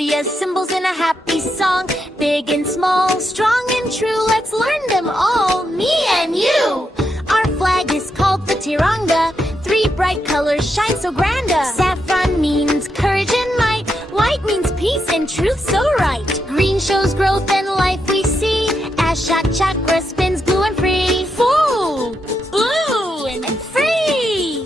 India's symbols in a happy song. Big and small, strong and true, let's learn them all, me and you. Our flag is called the Tiranga. 3 bright colors shine so granda. Saffron means courage and might. White means peace and truth so right. Green shows growth and life we see. Ashok chakra spins blue and free. Full, blue and free.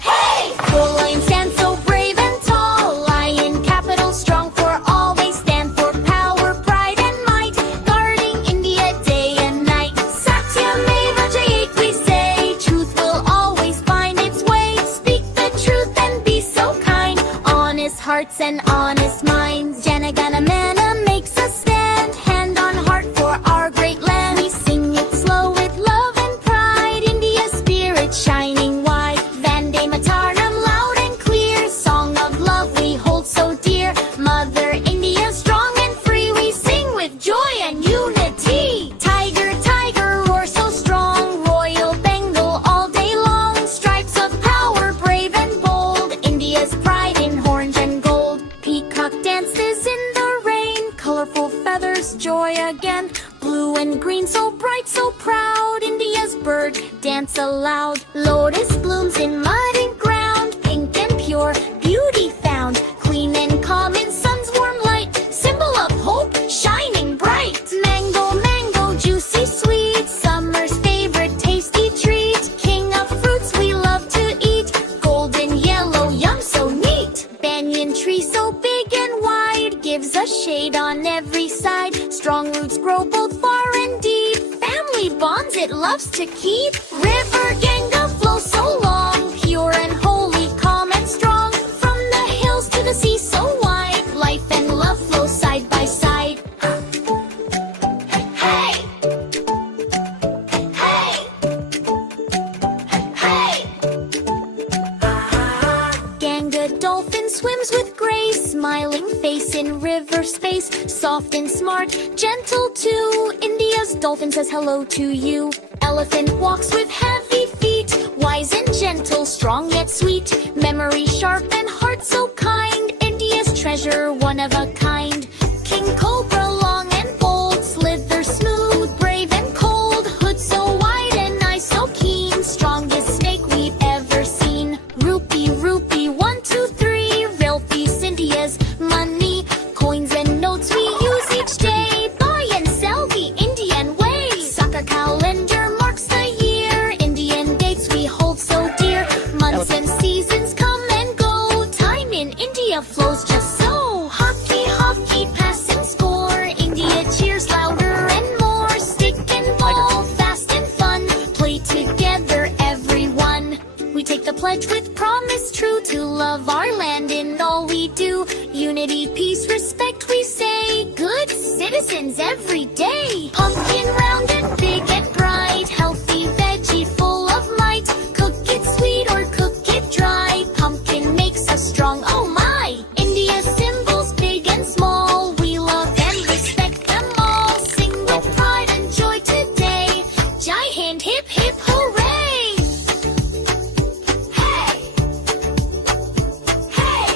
Hey! Bull lion stands so brave and tall. Lion capital strong for all. They stand for power, pride and might. Guarding India day and night. Satyameva Jayate we say. Truth will always find its way. Speak the truth and be so kind. Honest hearts and honest minds. Jana Gana Mana makes us stand. Hand on heart for our great land. We sing it slow with love and pride. India's spirit shining wide. Vande Mataram loud and clear. Song of love we hold so dear. Mother India strong and free. We sing with joy and unity. Tiger, tiger, roar so strong. Royal Bengal all day long. Stripes of power, brave and bold. India's pride in orange and gold. Peacock dances in the rain. Colorful feathers, joy again. Blue and green, so bright, so proud. India's bird dance aloud. Lotus blooms in mud and ground. Pink and pure, beauty found. Clean and calm in sun's warm light. Symbol of hope, shining bright. Mango, mango, juicy sweet. Summer's favorite tasty treat. King of fruits we love to eat. Golden yellow, yum so neat. Banyan tree so big and wide. Gives us shade on every side. Strong roots grow both far and deep. Family bonds it loves to keep. River Ganga flows so long. Pure and holy, calm and strong. From the hills to the sea so wide. Life and love flow side by side. Hey! Hey! Hey! Ganga dolphin swims with grace. Smiling face in river space. Soft and smart, gentle too. India's dolphin says hello to you. Elephant walks with heavy feet. Wise and gentle, strong yet sweet. Memory sharp and heart so kind. India's treasure, one of a kind. King Cobra long and bold. Slither smooth, brave and cold. Hood so wide and eyes so keen. Strongest snake we've ever seen. Rupee, rupee, 1, 2, 3. Real piece, India's money. Coins and notes we use each day. Buy and sell the Indian way. Saka calendar marks the year. Indian dates we hold so dear. Months and seasons come and go. Time in India flows just so. Hockey, hockey, passing score. India cheers louder and more. Stick and ball, fast and fun. Play together, everyone. We take the pledge with promise true to love our land in all we do. Unity, peace, respect, we say. Good citizens every day. Pumpkin round and big and bright. Healthy veggie full of might. Cook it sweet or cook it dry. Pumpkin makes us strong, oh my. India's symbols big and small. We love and respect them all. Sing with pride and joy today. Jai Hind, hip hip hooray. Hey! Hey!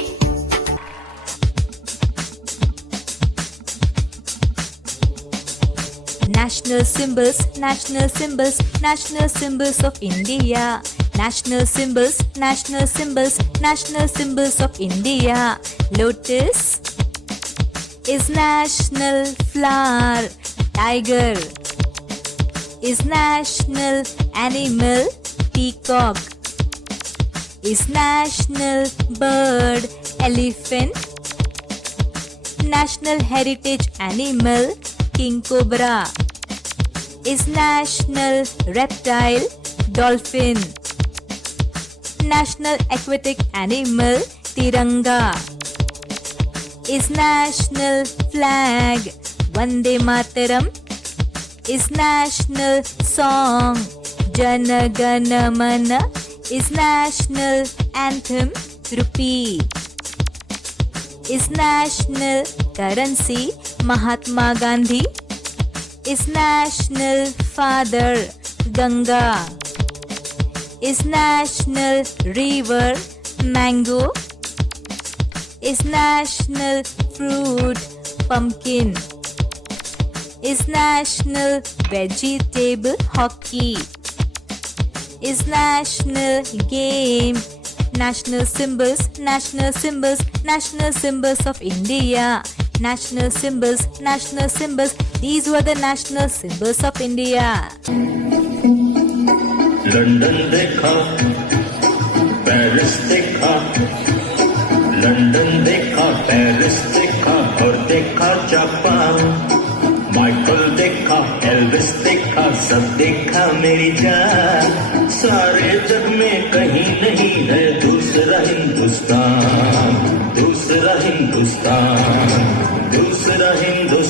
National symbols, national symbols, national symbols of India. National symbols, national symbols, national symbols of India. Lotus is national flower. Tiger is national animal. Peacock is national bird. Elephant, national heritage animal. King Cobra is national reptile. Dolphin, national aquatic animal. Tiranga is national flag. Vande Mataram is national song. Jana Gana Mana is national anthem. Rupee is national currency. Mahatma Gandhi is national father. Ganga is national river. Mango is national fruit, pumpkin. Is national vegetable hockey. Is national game. National symbols, national symbols, national symbols of India. National symbols, national symbols. These were the national symbols of India. London देखा, Paris देखा, London देखा, Paris देखा और देखा Japan. Michael देखा, Elvis देखा, सब देखा मेरी जान। सारे जग में कहीं नहीं है दूसरा हिंदुस्तान, दूसरा हिंदुस्तान, दूसरा हिंदुस्तान।